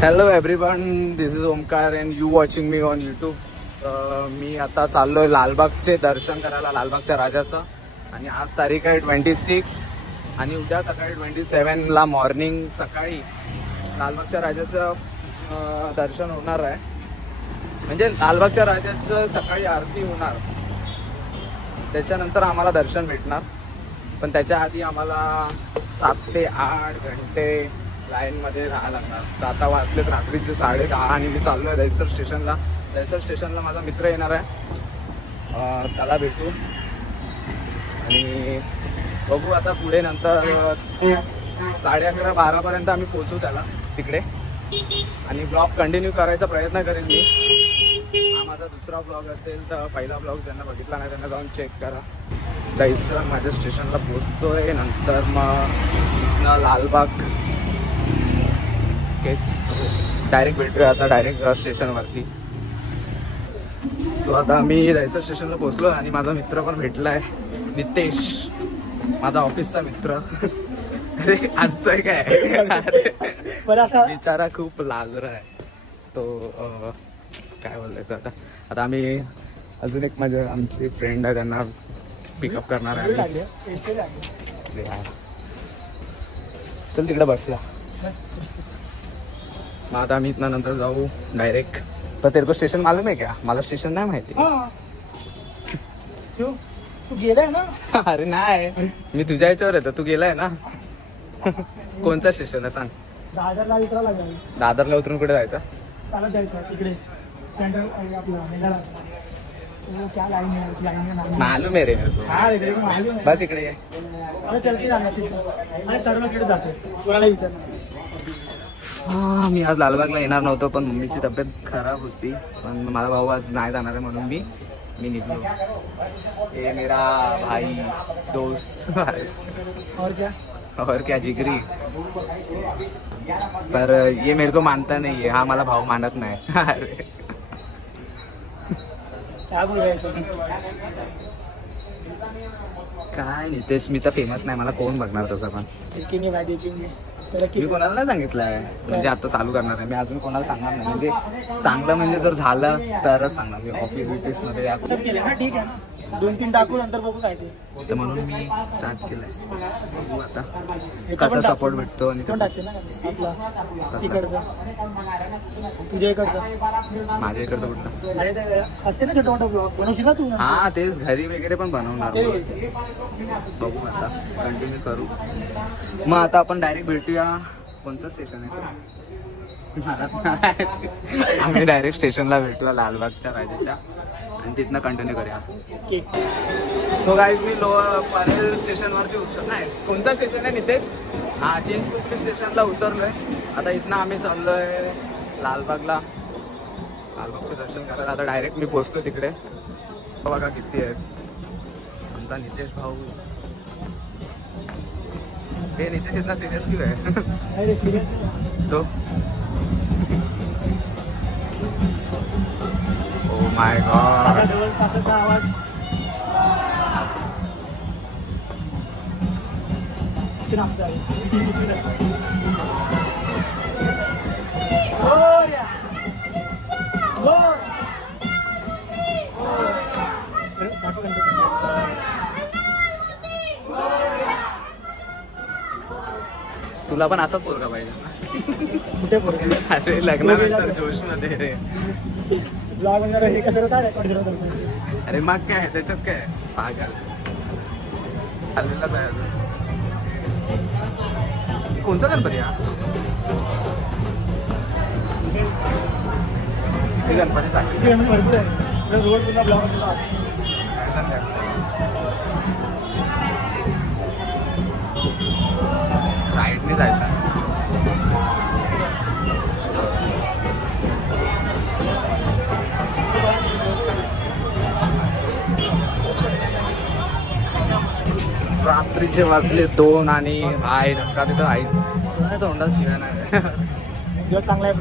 Hello everyone, this is Omkar and you watching me on YouTube. मी आता चाललोय लालबागचे दर्शन करायला, लालबागच्या राजाचं. आणि आज तारीख आहे 26 आणि उद्या सकाळी 27ला मॉर्निंग सकाळी लालबागच्या राजाचं दर्शन होणार आहे. म्हणजे लालबागच्या राजाचं सकाळी आरती होणार, त्याच्यानंतर आम्हाला दर्शन भेटणार. पण त्याच्या आधी आम्हाला 7 ते 8 घंटे लाईनमध्ये राहायला लागणार. तर आता वाजलेत रात्रीचे 10:30 आणि मी चाललोय दहिसर स्टेशनला. दहिसर स्टेशनला माझा मित्र येणार आहे, त्याला भेटू आणि बघू आता पुढे. नंतर 11:30-12 पर्यंत आम्ही पोहोचू त्याला तिकडे आणि ब्लॉग कंटिन्यू करायचा प्रयत्न करेन मी. हा माझा दुसरा ब्लॉग असेल, तर पहिला ब्लॉग ज्यांना बघितला नाही त्यांना जाऊन चेक करा. दहिसर माझ्या स्टेशनला पोहोचतोय, नंतर मग लालबाग डायरेक्ट भेटूया आता डायरेक्ट स्टेशनवरती. सो आता मी दहिसर स्टेशनला पोहोचलो आणि माझा मित्र पण भेटलाय, नितेश, माझा ऑफिसचा मित्र. अरे हसतोय काय? बिचारा खूप लाजरा आहे तो. काय बोलायचं आता. आता आम्ही अजून एक आमची फ्रेंड आहे, त्यांना पिकअप करणार आहे. चल तिकडे बसला. मग आता आम्ही इथनं नंतर जाऊ डायरेक्ट. तर तेरे को स्टेशन मालूम है क्या? मला स्टेशन नाही माहिती. तू गेलाय ना? अरे नाही, मी तुझ्या याच्यावर येतो, तू गेलाय ना. कोणता स्टेशन आहे सांग? दादरला उतरायला लागेल. दादरला उतरून कुठे जायचं? त्याला जायचं तिकडे सेंट्रल आपलं मेघालय. क्या लाइन है? उस लाइन में नाम मालूम आहे रे मेरे को. हां रे मालूम है. बस इकडे ये. अरे चल के जाना सीधा. अरे सर्व तिकडे जाते, कोणाला विचार. मी आज लालबागला येणार नव्हतो, पण मम्मीची तब्येत खराब होती. पण मला भाऊ आज नाही जाणार आहे म्हणून मी निघलो. ये मेरा भाई दोस्त और क्या जिगरी. पर ये मेरे को मानता नहीं है. हा मला भाऊ मानत नाही. अरे काय नितेश, मी तर फेमस नाही, मला कोण बघणार तसं. पण मी कोणाला नाही सांगितलंय, म्हणजे आता चालू करणार आहे मी. अजून कोणाला सांगणार नाही. म्हणजे चांगलं म्हणजे जर झालं तरच सांगणार मी. ऑफिस मध्ये ठीक आहे, 2-3 टाकू नंतर बघू काय ते. तर म्हणून मी स्टार्ट केलंय. बघू आता कसा सपोर्ट भेटतो. आणि तिकडचा तुझ्या इकडचा माझ्या इकडचं कुठलं असते ना छोटा मोठा ब्लॉग बनवशील ना तू? हा तेच, घरी वगैरे पण बनवणार. बघू आता कंटिन्यू करू. मग आता आपण डायरेक्ट भेटूया. कोणतं स्टेशन आहे? आम्ही डायरेक्ट स्टेशनला भेटूया लालबागच्या राजाच्या आणि तिथनं कंटिन्यू करूया. सो गाईज, मी परेल स्टेशनवरती नाही, कोणतं स्टेशन आहे नितेश? हा, चिंचपोकली स्टेशनला उतरलोय. आता इथनं आम्ही चाललोय लालबागला, लालबागचे दर्शन करायला. आता डायरेक्ट मी पोहोचतो तिकडे. बघा किती आहेत आमचा नितेश भाऊ. हे नितेश इतना सिरियस क्यों है? तो Oh my God. तुला पण असाच पोरगा पाहिजे ना. कुठे पोरगा? अरे लग्नानंतर जोश मध्ये रे. ब्लॉग वगैरे हे कसं रेकॉर्ड करत. अरे मग काय त्याच्यात काय पागल आलेला पाहिजे. कोणता गणपती हा? गणपती सांगितलं भरपूर आहे. रोड तुला ब्लॉग राईडने जायचं. रात्रीचे वाजले 2 आणि आई धक्का तिथं आई तोंडात शिवाय नाही. चांगला आहे.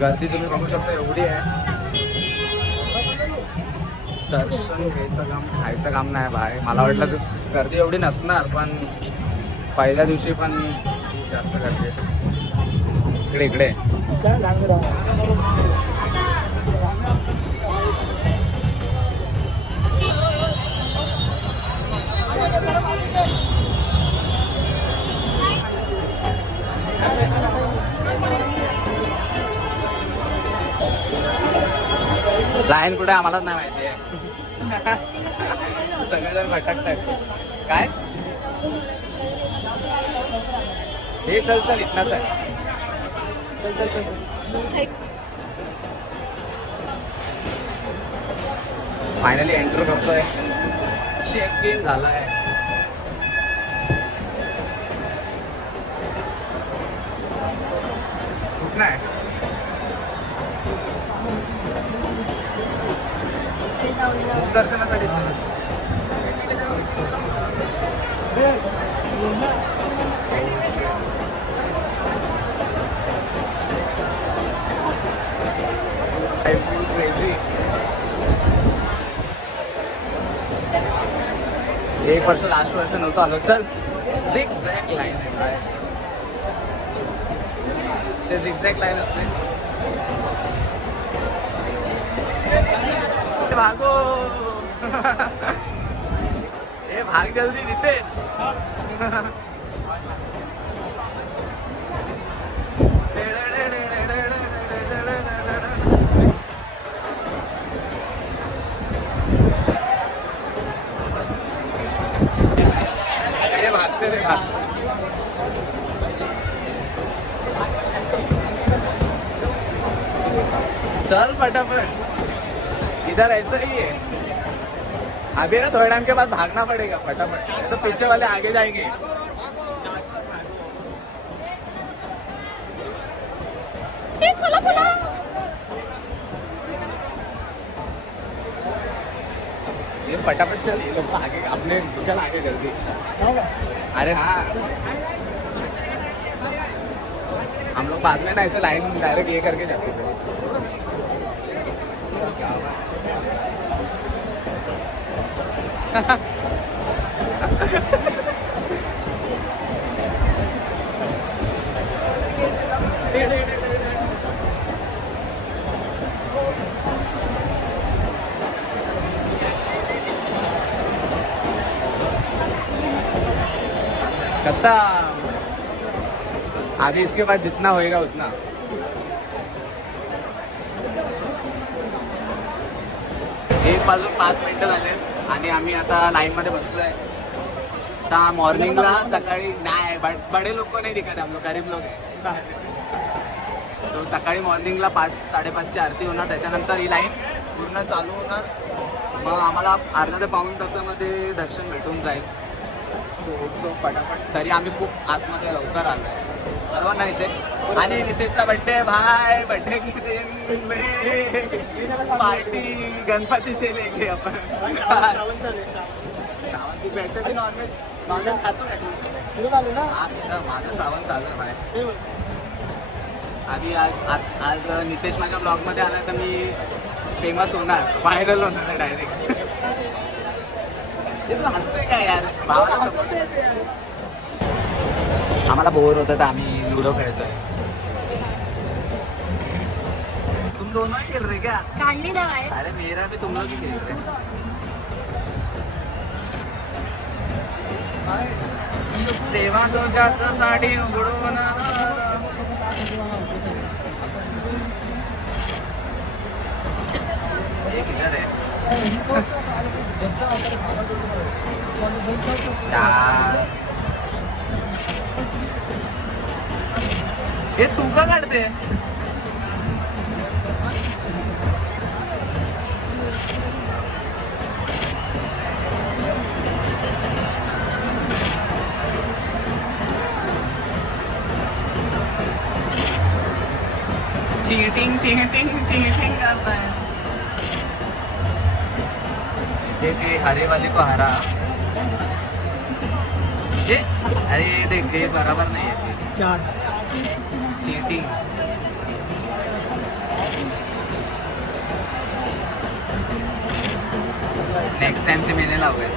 गर्दी तुम्ही बघू शकता एवढी आहे. दर्शन घ्यायचं काम खायचं काम नाही बाय. मला वाटलं गर्दी एवढी नसणार, पण पहिल्या दिवशी पण जास्त करते. इकडे इकडे लाईन कुठे आम्हालाच नाही माहिती आहे. सगळेजण भटकतायत. काय हे चल चल इथनाच आहे. चल चल चल फायनली एंटर करतोय. चेक इन झालाय. कुठं आहे दर्शनासाठी? एक वर्ष लास्ट वर्ष नव्हतं आलो. चल झिगझॅग लाईन आहे काय ते? झिगझॅग लाईन असते. भागो ए भाग जल्दी रितेश. भागते रे भाग. चल फटाफट. इधर ऐसा ही है. अभी ना थोड़े टाइम के बाद भागना पड़ेगा फटाफट, तो पीछे वाले आगे जाएंगे. चला चला. ये फटाफट चल. ये लोग आगे अपने चल आगे जल्दी. अरे हाँ हम लोग बाद में ना ऐसे लाइन डायरेक्ट ये करके जाते थे. क्या हुआ? आगे इसके बाद जितना होएगा उतना. एक बाजू 5 मिनिटं झाले आणि आम्ही आता लाईन मध्ये बसलोय. आता मॉर्निंगला सकाळी नाही बडे लोक नाही दिखत. हम लोग गरीब लोक आहे. तो सकाळी मॉर्निंगला 5-5:30ची आरती होणार. त्याच्यानंतर ही लाईन पूर्ण चालू होणार. मग आम्हाला अर्धा ते पाऊण तासामध्ये दर्शन भेटून जाईल. सो फटाफट. तरी आम्ही खूप आतमध्ये लवकर आलोय. बरोबर ना नितेश? आणि नितेशचा बड्डे भाई. बड्डे के दिन में पार्टी गणपती से लेंगे अपन. श्रावण की पैसे भी नॉनव्हेज खातो ना? माझं श्रावण चालू आहे भाई. आधी आज नितेश माझ्या ब्लॉग मध्ये आला तर मी फेमस होणार, व्हायरल होणार डायरेक्ट. हसतोय काय यार? भावाला आम्हाला बोर होतं तर आम्ही लुडो खेळतोय. तुम दोनों ही खेल रहे क्या? अरे मेरा भी तुम लोग ही खेल रहे. देवा तुझ्याच साडी उघडून एक इधर है. ये तू का काढते? चीटिंग चीटिंग चीटिंग करता है. जैसे हरे वाले को हरा. ये अरे देख ये बराबर नहीं है. 4 चीटिंग. नेक्स्ट टाइम से मैंने लाओगे.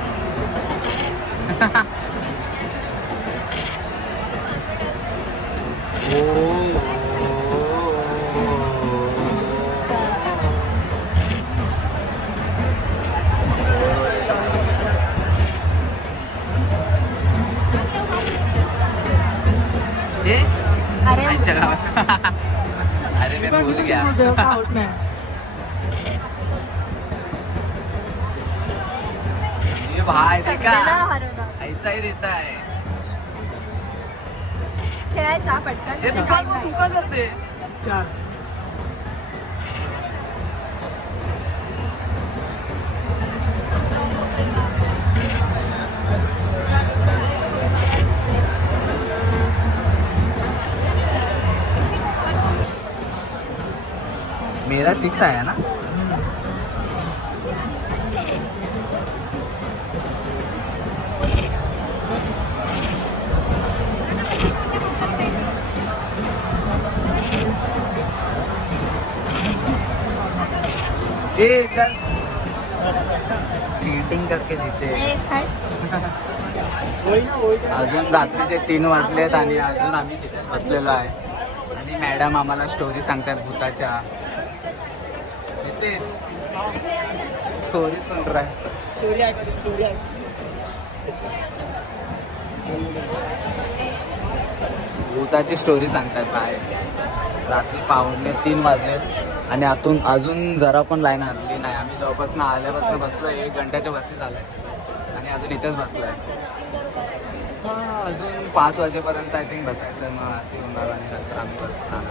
तर काय होत नाही. ये भाई देखा सगळ्याला हरवतात. ऐसा ही रहता है. खेळायचा पटकन. ये तुझं तुका काय काय? तुका करते 4. मेरा 6 आया ना. ए चल चीटिंग करके जीते. ए, काय? अजून रात्रीचे 3 वाजलेत आणि अजून आम्ही तिथे बसलेलो आहे आणि मॅडम आम्हाला स्टोरी सांगतात भूताच्या. नितेश स्टोरी सुन रहा है. स्टोरी आहे. भूताची स्टोरी सांगतात काय. रात्री 2:45 वाजलेत आणि आतून अजून जरा पण लाईन आलेली नाही. आम्ही जवळपासून आल्यापासून बसलोय 1 घंट्याच्या वरती झालंय आणि अजून इथेच बसलोय. अजून 5 वाजेपर्यंत आय थिंक बसायचं. मग आरती होणार आणि नंतर आम्ही बसणार.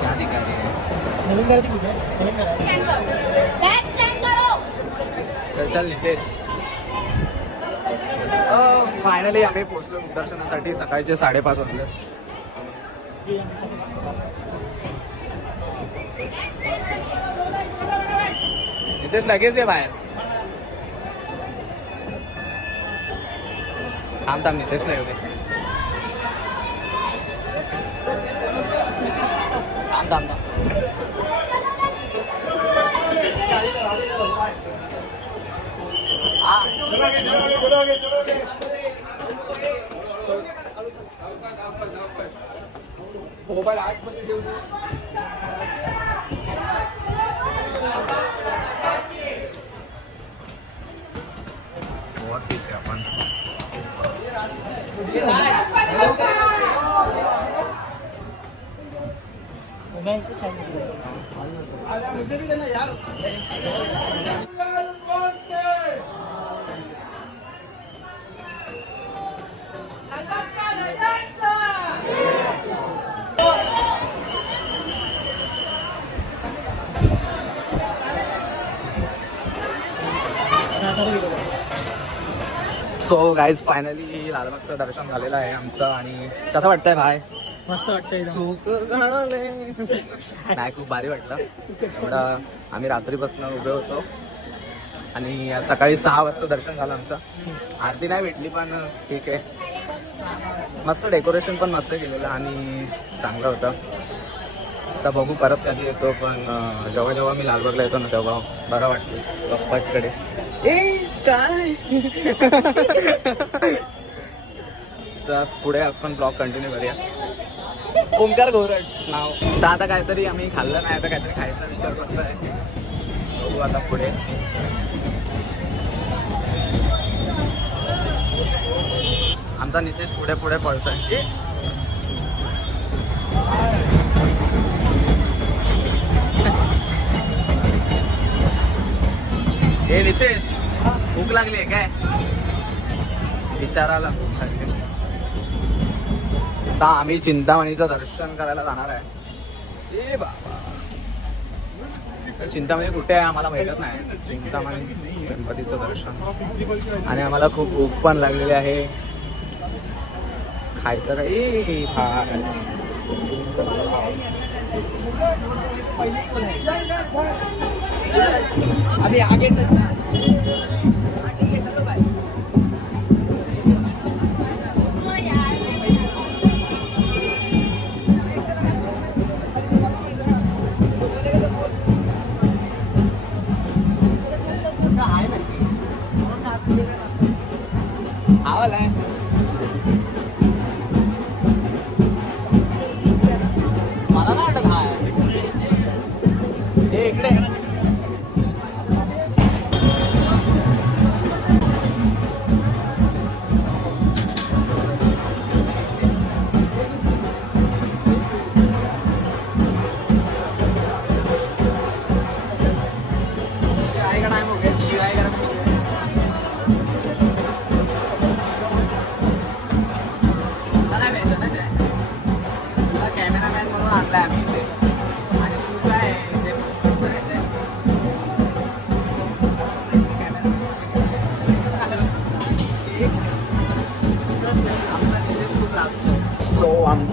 क्या अधिकारी आहे. नवीन करायची कुठे नवीन करायची. चल चल नितेश. फायनली आम्ही पोहोचलो दर्शनासाठी. सकाळचे 5:30 वाजले. नितेश लगेच आहे बाहेर. थांब नितेशला येऊ दे. थांब मोबाईल आतमध्ये देऊ. आपण सो गाईज फायनली लालबागचं दर्शन झालेलं आहे आमचं. आणि कसं वाटतंय भाई. मस्त वाटतंय. सुख गळले. नाही खूप भारी वाटलं. एवढं आम्ही रात्रीपासून उभे होतो आणि सकाळी 6 वाजता दर्शन झालं आमचं. आरती नाही भेटली पण ठीक आहे. मस्त डेकोरेशन पण मस्त केलेलं आणि चांगलं होतं. आता बघू परत कधी येतो. पण जेव्हा मी लालबागला येतो ना तेव्हा बरं वाटतं पप्पाकडे. ए काय तर पुढे आपण ब्लॉग कंटिन्यू करूया. ओंकार घोरट नाव. तर आता काहीतरी आम्ही खाल्लं नाही. आता काहीतरी खायचा विचार करतोय. बघू आता पुढे. आमचा नितेश पुढे पुढे पळतोय. हे नितेश भूक लागली आहे काय. विचारायला भूक लागली. आता आम्ही चिंतामणीचं दर्शन करायला जाणार आहे. ए बाबा चिंतामणी कुठे आहे आम्हाला माहितच नाही. चिंतामणी गणपतीचं दर्शन आणि आम्हाला खूप भूक पण लागलेली आहे. खायचं काय अभी आगे आवाला आहे. मला ना वाटत हा इकडे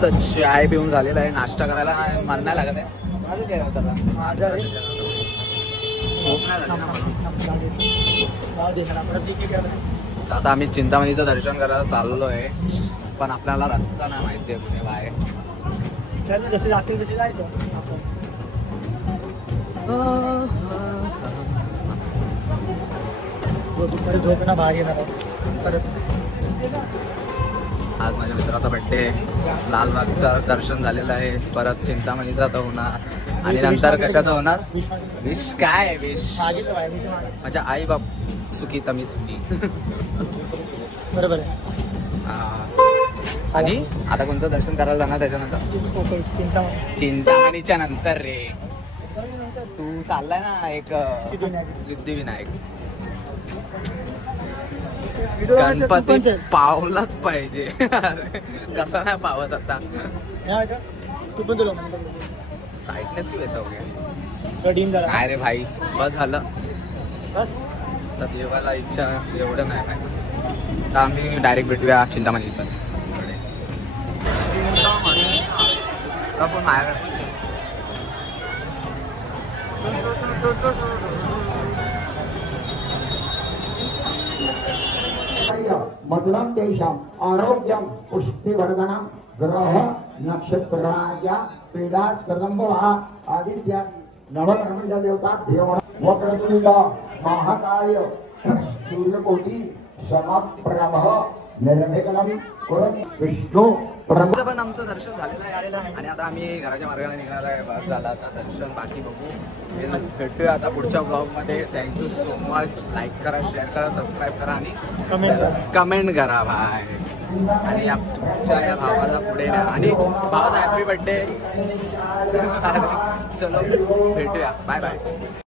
मस्त चाय पिऊन झालेला आहे. नाश्ता करायला मन नाही लागत आहे. माझं जेवण होतं ना. माझं आहे. झोप नाही झाली ना मला. जाऊ दे मला परत ठीक आहे. आता आम्ही चिंतामणीचं दर्शन करायला चाललोय, पण आपल्याला रस्ता नाही माहिती आहे कुठे बाय. चल जसे जातील तसे जायचं आपण. परत झोपणं भाग येणार परत. आज माझ्या मित्राचा बड्डे, लालबागचं दर्शन झालेलं आहे, परत चिंतामणीचा तर होणार आणि नंतर कशाचं होणार. विश काय विश. माझ्या आई बाप सुखी तमी सुखी. बरोबर आहे. आणि आता कोणतं दर्शन करायला जाणार त्याच्यानंतर. चिंतामणीच्या नंतर रे तू चाललाय ना एक सिद्धिविनायक. गणपती पावलाच पाहिजे. कसा नाही पावत आता. तू पण तुला टाइटनेस की वैसा हो गया. काय रे भाई बस झालं. बस तर देवाला इच्छा एवढं नाही माहिती. तर आम्ही डायरेक्ट भेटूया चिंतामणी. पण माझ्याकडे मधुरम तेषाम आरोग्यम पुष्टिवर्धनम ग्रह नक्षत्राच्या पीडा कदंबवा आदित्य नवग्रह देवता देव वक्रतुंड महाकाय सूर्यकोटी समप्रभ निर्विघ्नं कुरु विष्णू. पण आमचं दर्शन झालेलं आहे आणि आता आम्ही घराच्या मार्गाने निघणार आहे. बस झाला आता दर्शन, बाकी बघू. भेटूया आता पुढच्या ब्लॉग मध्ये. Thank you so much. लाईक करा, शेअर करा, सबस्क्राईब करा आणि कमेंट करा भाय. आणि तुमच्या या भावाला पुढे न्या आणि भावाचा हॅपी बर्थडे. चलो भेटूया. Bye bye.